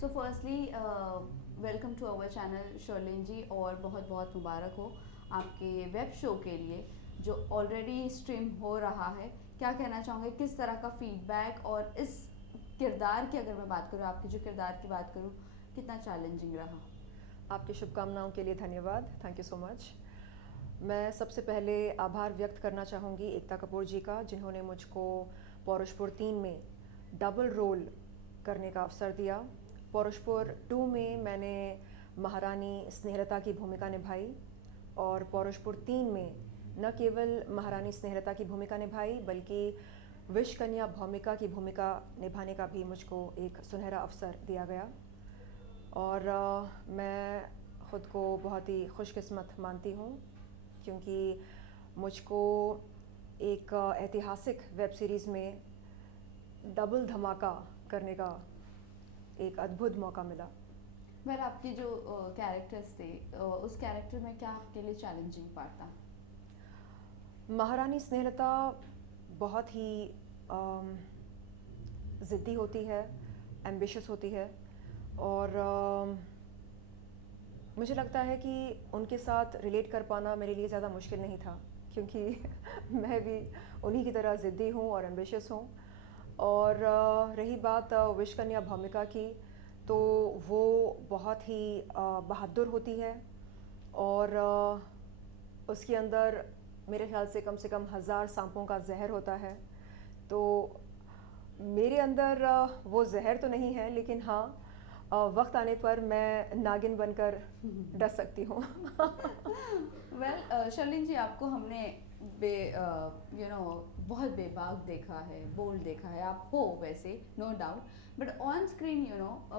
So firstly welcome to our channel Sherlin ji, और बहुत बहुत मुबारक हो आपके वेब शो के लिए जो ऑलरेडी स्ट्रीम हो रहा है। क्या कहना चाहोगे, किस तरह का फीडबैक, और इस किरदार की अगर मैं बात करूँ, आपके जो किरदार की बात करूँ, कितना चैलेंजिंग रहा? आपकी शुभकामनाओं के लिए धन्यवाद। Thank you so much. मैं सबसे पहले आभार व्यक्त करना चाहूँगी एकता कपूर जी का, जिन्होंने मुझको पौरुषपुर 3 में डबल रोल करने का अवसर दिया। पौरुषपुर 2 में मैंने महारानी स्नेहलता की भूमिका निभाई, और पौरुषपुर 3 में न केवल महारानी स्नेहलता की भूमिका निभाई बल्कि विष कन्या भौमिका की भूमिका निभाने का भी मुझको एक सुनहरा अवसर दिया गया। और मैं ख़ुद को बहुत ही खुशकिस्मत मानती हूँ, क्योंकि मुझको एक ऐतिहासिक वेब सीरीज़ में डबल धमाका करने का एक अद्भुत मौका मिला। वेल, आपके जो कैरेक्टर्स थे, उस कैरेक्टर में क्या आपके लिए चैलेंजिंग पार्ट था? महारानी स्नेहलता बहुत ही ज़िद्दी होती है, एम्बिशियस होती है, और मुझे लगता है कि उनके साथ रिलेट कर पाना मेरे लिए ज़्यादा मुश्किल नहीं था, क्योंकि मैं भी उन्हीं की तरह ज़िद्दी हूँ और एम्बिशियस हूँ। और रही बात विष कन्या भूमिका की, तो वो बहुत ही बहादुर होती है, और उसके अंदर मेरे ख्याल से कम 1000 सांपों का जहर होता है। तो मेरे अंदर वो जहर तो नहीं है, लेकिन हाँ, वक्त आने पर मैं नागिन बनकर डस सकती हूँ। वेल, शर्लिन जी, आपको हमने बहुत बेबाक देखा है, बोल्ड देखा है, आप हो वैसे, no doubt, but on screen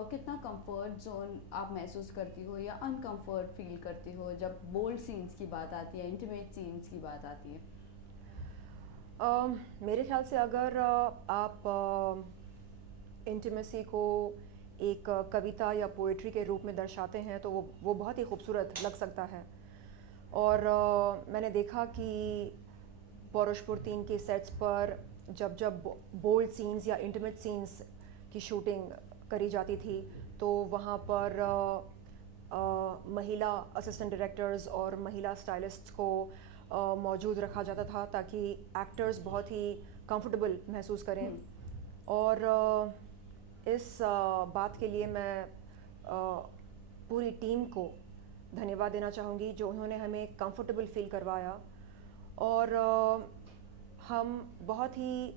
कितना कंफर्ट जोन आप महसूस करती हो या अनकंफर्ट फील करती हो जब बोल्ड सीन्स की बात आती है, इंटीमेट सीन्स की बात आती है? मेरे ख्याल से अगर आप इंटीमेसी को एक कविता या पोइट्री के रूप में दर्शाते हैं तो वो बहुत ही खूबसूरत लग सकता है। और मैंने देखा कि पौरुषपुर 3 के सेट्स पर जब जब बोल्ड सीन्स या इंटीमेट सीन्स की शूटिंग करी जाती थी, तो वहाँ पर महिला असिस्टेंट डायरेक्टर्स और महिला स्टाइलिस्ट्स को मौजूद रखा जाता था, ताकि एक्टर्स बहुत ही कंफर्टेबल महसूस करें। और इस बात के लिए मैं पूरी टीम को धन्यवाद देना चाहूँगी, जो उन्होंने हमें कंफर्टेबल फील करवाया। और हम बहुत ही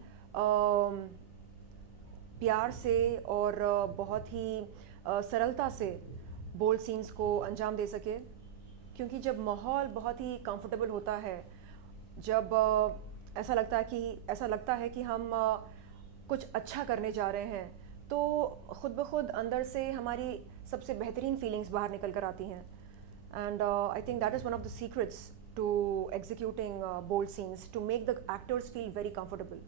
प्यार से और बहुत ही सरलता से बोल्ड सीन्स को अंजाम दे सके, क्योंकि जब माहौल बहुत ही कंफर्टेबल होता है, जब ऐसा लगता है कि हम कुछ अच्छा करने जा रहे हैं, तो ख़ुद ब खुद अंदर से हमारी सबसे बेहतरीन फीलिंग्स बाहर निकल कर आती हैं। And I think that is one of the secrets to executing bold scenes, to make the actors feel very comfortable.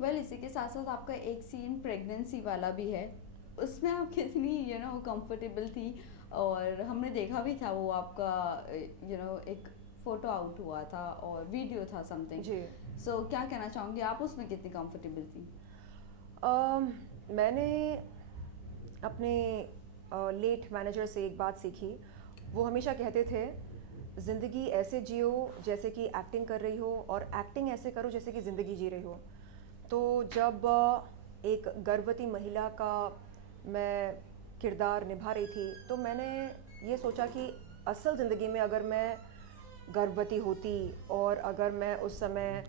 Well, इसी के साथ साथ आपका एक सीन प्रेगनेंसी वाला भी है, उसमें आप कितनी कंफर्टेबल थी? और हमने देखा भी था वो आपका एक फ़ोटो आउट हुआ था और वीडियो था समथिंग। जी। सो क्या कहना चाहूँगी, आप उसमें कितनी कंफर्टेबल थी? मैंने अपने लेट मैनेजर से एक बात सीखी। वो हमेशा कहते थे, ज़िंदगी ऐसे जियो जैसे कि एक्टिंग कर रही हो, और एक्टिंग ऐसे करो जैसे कि ज़िंदगी जी रही हो। तो जब एक गर्भवती महिला का मैं किरदार निभा रही थी, तो मैंने ये सोचा कि असल ज़िंदगी में अगर मैं गर्भवती होती और अगर मैं उस समय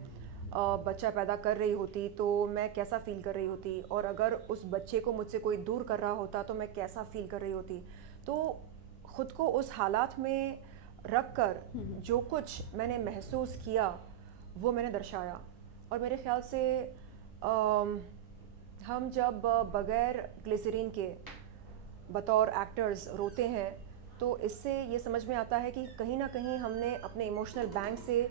बच्चा पैदा कर रही होती, तो मैं कैसा फ़ील कर रही होती, और अगर उस बच्चे को मुझसे कोई दूर कर रहा होता तो मैं कैसा फ़ील कर रही होती। तो ख़ुद को उस हालात में रख कर जो कुछ मैंने महसूस किया वो मैंने दर्शाया। और मेरे ख़्याल से हम जब बग़ैर ग्लिसरीन के बतौर एक्टर्स रोते हैं, तो इससे ये समझ में आता है कि कहीं ना कहीं हमने अपने इमोशनल बैंक से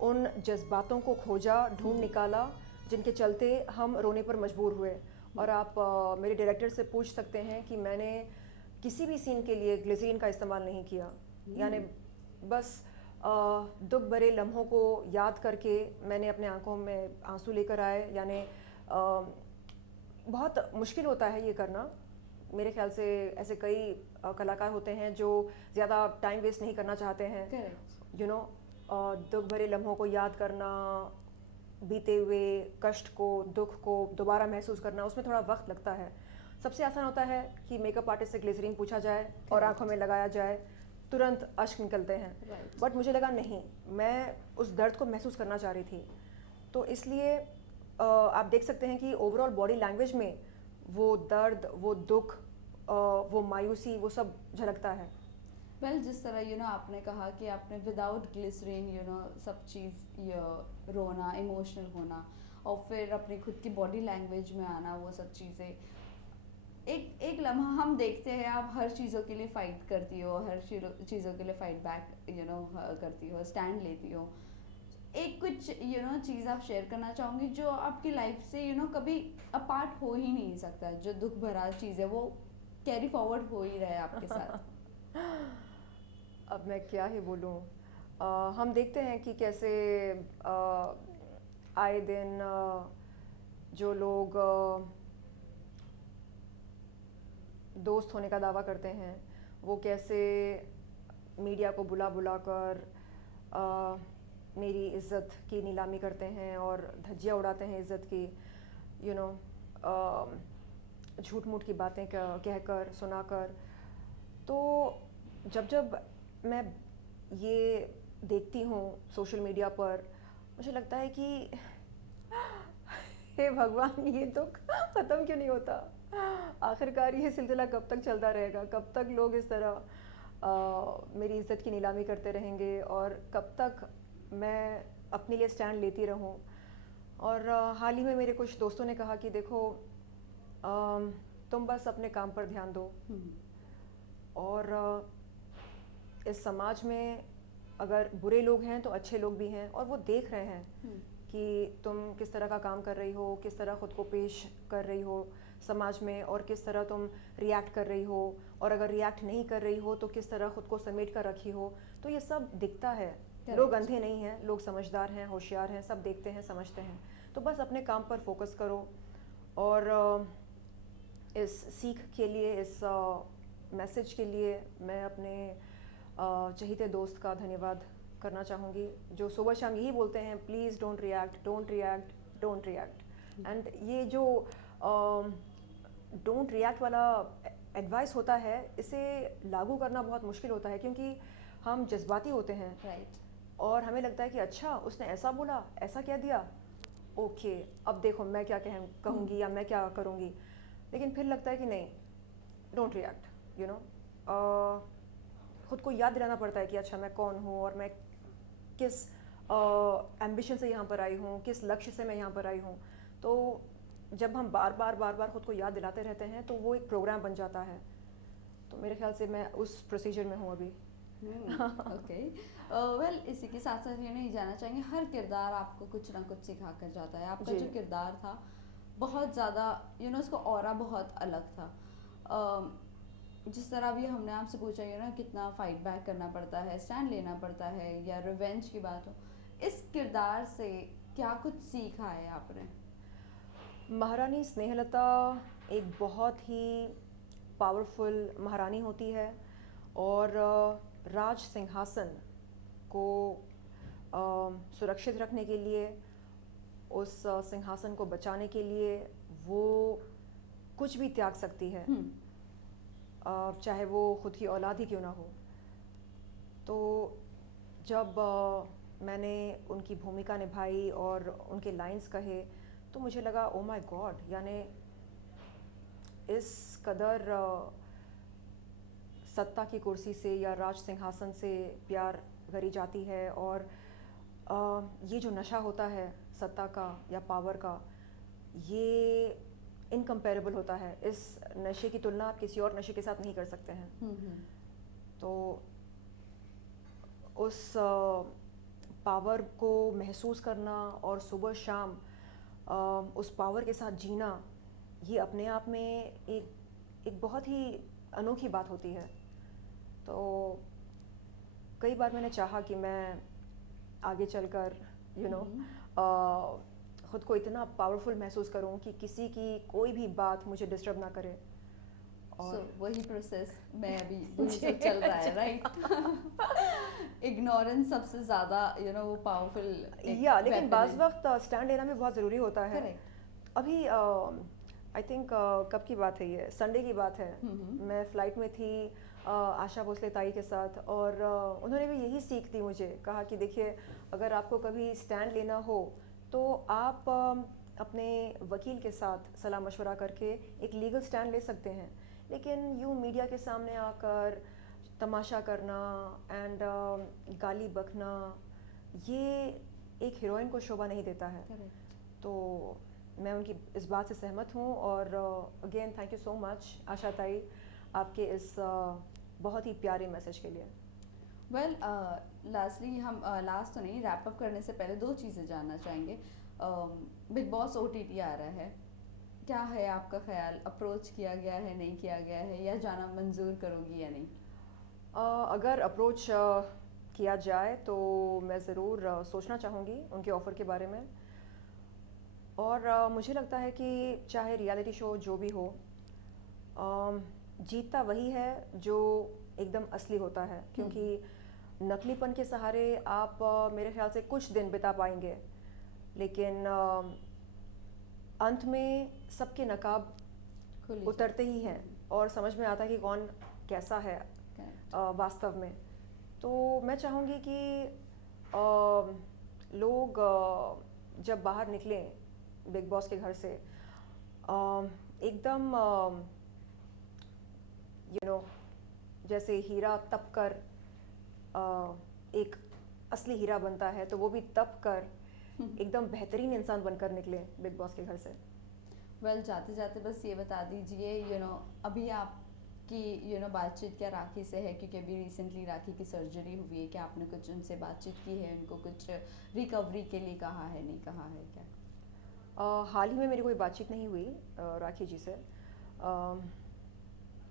उन जज्बातों को खोजा, ढूंढ निकाला, जिनके चलते हम रोने पर मजबूर हुए। और आप मेरे डायरेक्टर से पूछ सकते हैं कि मैंने किसी भी सीन के लिए ग्लिसरीन का इस्तेमाल नहीं किया। यानी बस दुख भरे लम्हों को याद करके मैंने अपने आंखों में आंसू लेकर आए। यानी बहुत मुश्किल होता है ये करना, मेरे ख्याल से ऐसे कई कलाकार होते हैं जो ज़्यादा टाइम वेस्ट नहीं करना चाहते हैं, करेक्ट। यू नो, दुख भरे लम्हों को याद करना, बीते हुए कष्ट को, दुख को दोबारा महसूस करना, उसमें थोड़ा वक्त लगता है। सबसे आसान होता है कि मेकअप आर्टिस्ट से ग्लिसरीन पूछा जाए और Correct. आंखों में लगाया जाए, तुरंत अश्क निकलते हैं। Right. बट मुझे लगा नहीं, मैं उस दर्द को महसूस करना चाह रही थी, तो इसलिए आप देख सकते हैं कि ओवरऑल बॉडी लैंग्वेज में वो दर्द, वो दुख, वो मायूसी, वो सब झलकता है। वेल जिस तरह आपने कहा कि आपने विदाउट ग्लिसरीन सब चीज़ रोना, इमोशनल होना और फिर अपनी खुद की बॉडी लैंग्वेज में आना, वो सब चीज़ें एक एक लम्हा हम देखते हैं आप हर चीज़ों के लिए फ़ाइट करती हो, हर चीज़ों के लिए फ़ाइट बैक करती हो, स्टैंड लेती हो। एक कुछ चीज़ आप शेयर करना चाहूँगी जो आपकी लाइफ से कभी अपार्ट हो ही नहीं सकता, जो दुख भरा चीज़ है वो कैरी फॉरवर्ड हो ही रहा है आपके साथ। अब मैं क्या ही बोलूँ। हम देखते हैं कि कैसे आए दिन जो लोग दोस्त होने का दावा करते हैं, वो कैसे मीडिया को बुला बुला कर मेरी इज़्ज़त की नीलामी करते हैं और धज्जियाँ उड़ाते हैं इज़्ज़त की, यू नो, झूठ मूठ की बातें कहकर, सुनाकर। तो जब जब मैं ये देखती हूँ सोशल मीडिया पर, मुझे लगता है कि हे भगवान, ये दुख ख़त्म क्यों नहीं होता? आखिरकार ये सिलसिला कब तक चलता रहेगा? कब तक लोग इस तरह मेरी इज़्ज़त की नीलामी करते रहेंगे और कब तक मैं अपने लिए स्टैंड लेती रहूं? और हाल ही में मेरे कुछ दोस्तों ने कहा कि देखो, तुम बस अपने काम पर ध्यान दो और इस समाज में अगर बुरे लोग हैं तो अच्छे लोग भी हैं और वो देख रहे हैं कि तुम किस तरह का काम कर रही हो, किस तरह ख़ुद को पेश कर रही हो समाज में और किस तरह तुम रिएक्ट कर रही हो, और अगर रिएक्ट नहीं कर रही हो तो किस तरह ख़ुद को समेट कर रखी हो। तो ये सब दिखता है। लोग अंधे नहीं हैं, लोग समझदार हैं, होशियार हैं, सब देखते हैं, समझते हैं। तो बस अपने काम पर फोकस करो। और इस सीख के लिए, इस मैसेज के लिए मैं अपने चहीते दोस्त का धन्यवाद करना चाहूँगी, जो सुबह शाम यही बोलते हैं, please don't react, don't react, don't react. And ये जो डोंट रिएक्ट वाला एडवाइस होता है, इसे लागू करना बहुत मुश्किल होता है क्योंकि हम जज्बाती होते हैं। राइट। और हमें लगता है कि अच्छा, उसने ऐसा बोला, ऐसा कह दिया, ओके, अब देखो मैं क्या कहूँगी या मैं क्या करूँगी। लेकिन फिर लगता है कि नहीं, डोंट रिएक्ट, यू नो। ख़ुद को याद दिलाना पड़ता है कि अच्छा, मैं कौन हूँ और मैं किस एम्बिशन से यहाँ पर आई हूँ, किस लक्ष्य से मैं यहाँ पर आई हूँ। तो जब हम बार बार ख़ुद को याद दिलाते रहते हैं तो वो एक प्रोग्राम बन जाता है। तो मेरे ख्याल से मैं उस प्रोसीजर में हूँ अभी। ओके। वेल इसी के साथ साथ ये नहीं जाना चाहेंगे, हर किरदार आपको कुछ ना कुछ सिखा कर जाता है। आपका जो किरदार था बहुत ज़्यादा उसका ऑरा बहुत अलग था। जिस तरह भी हमने आपसे पूछा कितना फाइट बैक करना पड़ता है, स्टैंड लेना पड़ता है, या रिवेंज की बात हो, इस किरदार से क्या कुछ सीखा है आपने? महारानी स्नेहलता एक बहुत ही पावरफुल महारानी होती है और राज सिंहासन को सुरक्षित रखने के लिए, उस सिंहासन को बचाने के लिए वो कुछ भी त्याग सकती है, चाहे वो खुद की औलाद ही क्यों ना हो। तो जब मैंने उनकी भूमिका निभाई और उनके लाइंस कहे तो मुझे लगा ओ माय गॉड, यानी इस कदर सत्ता की कुर्सी से या राज सिंहासन से प्यार करी जाती है। और ये जो नशा होता है सत्ता का या पावर का, ये इनकम्पेरेबल होता है। इस नशे की तुलना आप किसी और नशे के साथ नहीं कर सकते हैं। तो उस पावर को महसूस करना और सुबह शाम उस पावर के साथ जीना, ये अपने आप में एक बहुत ही अनोखी बात होती है। तो कई बार मैंने चाहा कि मैं आगे चलकर ख़ुद को इतना पावरफुल महसूस करूं कि किसी की कोई भी बात मुझे डिस्टर्ब ना करे। वही प्रोसेस में अभी वही सब चल रहा है, राइट? इग्नोरेंस सबसे ज़्यादा वो पावरफुल या लेकिन बाज़ वक्त स्टैंड लेना भी बहुत ज़रूरी होता है। करेक्ट। अभी आई थिंक कब की बात है, ये संडे की बात है। मैं फ़्लाइट में थी आशा भोसले ताई के साथ, और उन्होंने भी यही सीख दी मुझे। कहा कि देखिए, अगर आपको कभी स्टैंड लेना हो तो आप अपने वकील के साथ सलाह मशवरा करके एक लीगल स्टैंड ले सकते हैं, लेकिन यूँ मीडिया के सामने आकर तमाशा करना एंड गाली बकना, ये एक हीरोइन को शोभा नहीं देता है। करेक्ट। तो मैं उनकी इस बात से सहमत हूँ, और again thank you so much Asha Tai, आपके इस बहुत ही प्यारे मैसेज के लिए। वेल, लास्टली हम लास्ट तो नहीं, रैप अप करने से पहले दो चीज़ें जानना चाहेंगे। बिग बॉस OTT आ रहा है, क्या है आपका ख्याल? अप्रोच किया गया है, नहीं किया गया है, या जाना मंजूर करोगी या नहीं? अगर अप्रोच किया जाए तो मैं ज़रूर सोचना चाहूँगी उनके ऑफ़र के बारे में। और मुझे लगता है कि चाहे रियलिटी शो जो भी हो, जीतता वही है जो एकदम असली होता है, क्योंकि नकलीपन के सहारे आप मेरे ख्याल से कुछ दिन बिता पाएंगे, लेकिन अंत में सबके नकाब खुली उतरते ही हैं और समझ में आता है कि कौन कैसा है Correct. वास्तव में। तो मैं चाहूँगी कि लोग जब बाहर निकलें बिग बॉस के घर से, एकदम जैसे हीरा तप कर एक असली हीरा बनता है, तो वो भी तप कर एकदम बेहतरीन इंसान बनकर निकले बिग बॉस के घर से। वेल, जाते जाते बस ये बता दीजिए, अभी आपकी बातचीत क्या राखी से है? क्योंकि अभी रिसेंटली राखी की सर्जरी हुई है, क्या आपने कुछ उनसे बातचीत की है? उनको कुछ रिकवरी के लिए कहा है, नहीं कहा है क्या? हाल ही में मेरी कोई बातचीत नहीं हुई राखी जी से।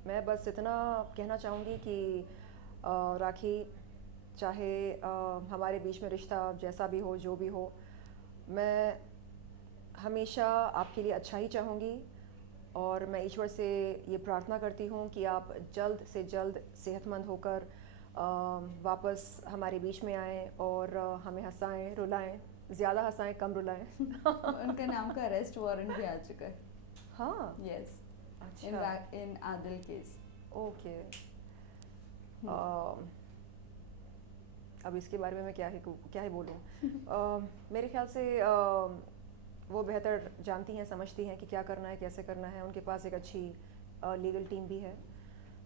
मैं बस इतना कहना चाहूँगी कि राखी, चाहे हमारे बीच में रिश्ता जैसा भी हो, जो भी हो, मैं हमेशा आपके लिए अच्छा ही चाहूँगी, और मैं ईश्वर से ये प्रार्थना करती हूँ कि आप जल्द से जल्द सेहतमंद होकर वापस हमारे बीच में आएँ और हमें हंसाएं, रुलाएं, ज़्यादा हंसाएं, कम रुलाएं। उनके नाम का अरेस्ट वारंट भी आ चुका है। हाँ, यस, अच्छा, इन आदिल केस। ओके। अब इसके बारे में मैं क्या ही बोलूँ। मेरे ख्याल से वो बेहतर जानती हैं, समझती हैं कि क्या करना है, कैसे करना है। उनके पास एक अच्छी लीगल टीम भी है।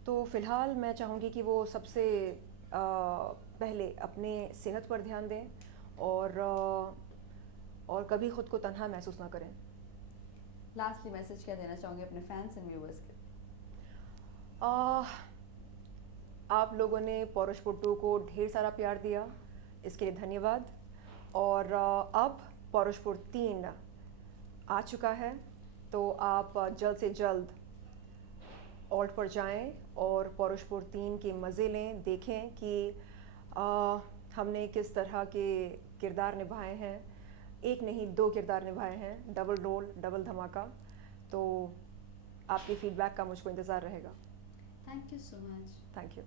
तो फ़िलहाल मैं चाहूँगी कि वो सबसे पहले अपने सेहत पर ध्यान दें, और कभी ख़ुद को तन्हा महसूस ना करें। लास्टली मैसेज क्या देना चाहोगे अपने फैंस एंड व्यूअर्स के? आप लोगों ने पौरुषपुर 2 को ढेर सारा प्यार दिया, इसके लिए धन्यवाद। और अब पौरुषपुर 3 आ चुका है, तो आप जल्द से जल्द ऑल्ट पर जाएं और पौरुषपुर 3 के मज़े लें, देखें कि हमने किस तरह के किरदार निभाए हैं। एक नहीं, 2 किरदार निभाए हैं, डबल रोल, डबल धमाका। तो आपकी फ़ीडबैक का मुझको इंतज़ार रहेगा। Thank you so much. Thank you.